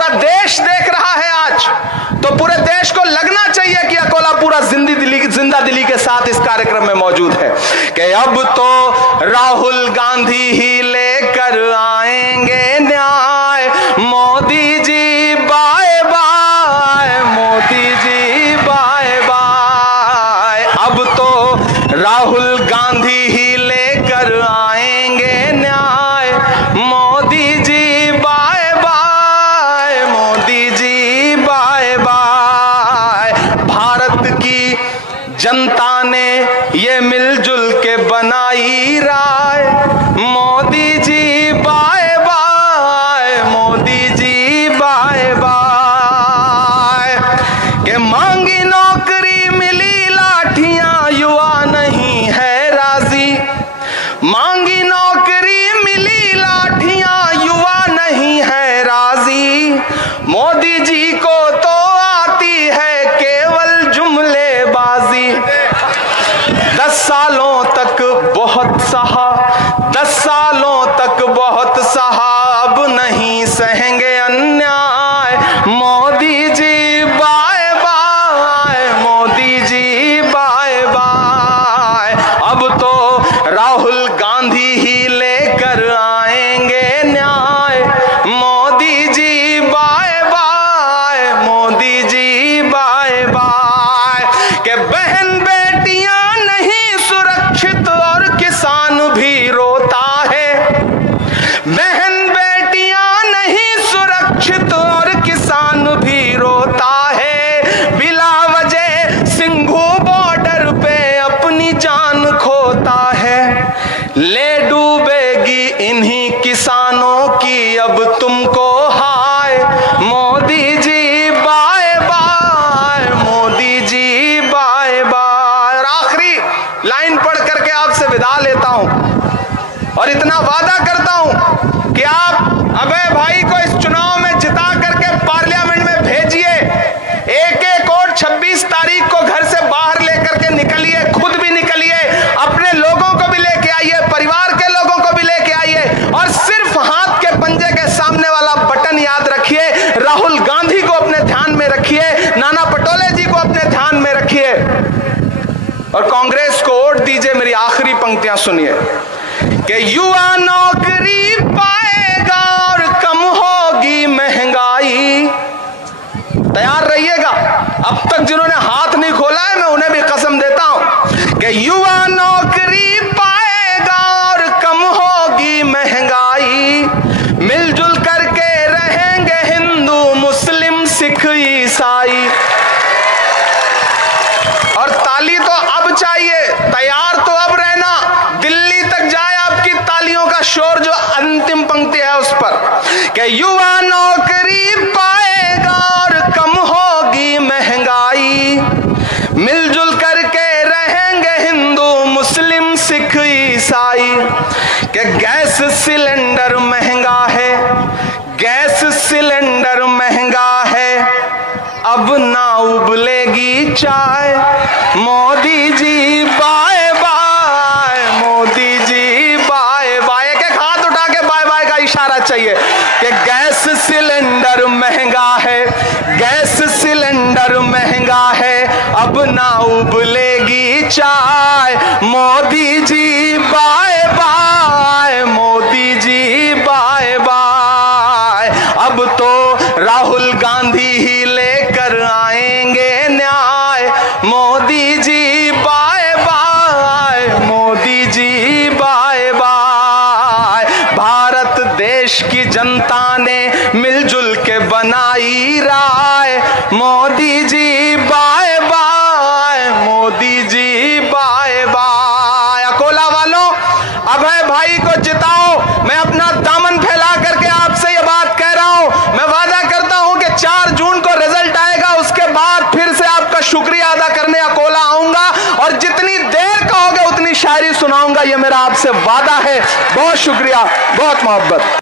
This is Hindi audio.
पूरा देश देख रहा है आज, तो पूरे देश को लगना चाहिए कि अकोला पूरा जिंदा दिली के साथ इस कार्यक्रम में मौजूद है कि अब तो राहुल गांधी ही लेकर आएंगे न्याय। Modi ji bye bye, Modi ji bye bye. अब तो राहुल गांधी ही लेकर आएंगे न्याय। Modi ji bye bye, Modi ji bye bye. Bharat की जनता ने ये मिलजुल के बनाई राय। Modi ji bye bye, Modi ji bye bye. के मांगी नौकरी मिली लाठियां, युवा नहीं है राजी। मांगी नौकरी मिली लाठियां, युवा नहीं है राजी। मोदी जी को तो आती है केवल जुमलेबाजी। 10 सालों तक बहुत सहा, 10 सालों तक बहुत सहा, अब नहीं सहेंगे अन्याय। Modi ji bye bye, Modi ji bye bye. अब तो राहुल गांधी ही लेकर आएंगे न्याय। Modi ji bye bye, Modi ji bye bye. के बहन बेटियां नहीं सुरक्षित और किसान भी रोता है। बहन बेटियां नहीं सुरक्षित और किसान भी रोता है। बिला वजह सिंघू बॉर्डर पे अपनी जान खोता है। ले डूबेगी इन्हीं किसानों की अब तुमको हाय। Modi ji bye bye, Modi ji bye bye. और आखिरी लाइन पढ़ करके आपसे विदा लेता हूं और इतना वादा करता हूं कि आप अभय भाई को इस चुनाव में जिता करके पार्लियामेंट में भेजिए। एक और 26 तारीख को घर से बाहर लेकर के निकलिए, खुद भी निकलिए, अपने लोगों को भी लेके आइए, परिवार के लोगों को भी लेके आइए। और सिर्फ हाथ के पंजे के सामने वाला बटन याद रखिए। राहुल गांधी को अपने ध्यान में रखिए, नाना पटोले जी को अपने ध्यान में रखिए और कांग्रेस को वोट दीजिए। मेरी आखिरी पंक्तियां सुनिए कि युवा नौकरी पाएगा और कम होगी महंगाई। तैयार रहिएगा। अब तक जिन्होंने हाथ नहीं खोला है मैं उन्हें भी कसम देता हूं कि युवा नौकरी पाएगा और कम होगी महंगाई। मिलजुल करके रहेंगे हिंदू मुस्लिम सिख ईसाई। और ताली तो अब चाहिए, तैयार तो अब रहना। दिल्ली तक जाए आपकी तालियों का शोर जो अंतिम पंक्ति है उस पर कि युवा नौकरी पाएगा और कम होगी महंगाई। मिलजुल करके रहेंगे हिंदू मुस्लिम सिख ईसाई। कि गैस सिलेंडर महंगा है, गैस सिलेंडर महंगा है, अब ना उबलेगी चाय। Modi ji bye bye, Modi ji bye bye. एक एक हाथ उठा के बाय बाय का इशारा चाहिए कि गैस सिलेंडर महंगा है, गैस सिलेंडर महंगा है, अब ना उबलेगी चाय। Modi ji bye bye, Modi ji bye bye. अब तो राहुल गांधी ही लेकर आएंगे न्याय। Modi ji bye bye, Modi ji bye bye. Bharat देश की जनता ने मिलजुल के बनाई राय। Modi ji bye bye, Modi ji bye bye. Akola वालों, अभय भाई को जिताओ। मैं अपना दामन फैला करके आपसे ये बात कह रहा हूं। मैं वादा करता हूं कि 4 जून को रिजल्ट आएगा, उसके बाद फिर से आपका शुक्रिया अदा करने अकोला आऊंगा और जितनी देर कहोगे उतनी शायरी सुनाऊंगा। ये मेरा आपसे वादा है। बहुत शुक्रिया, बहुत मोहब्बत।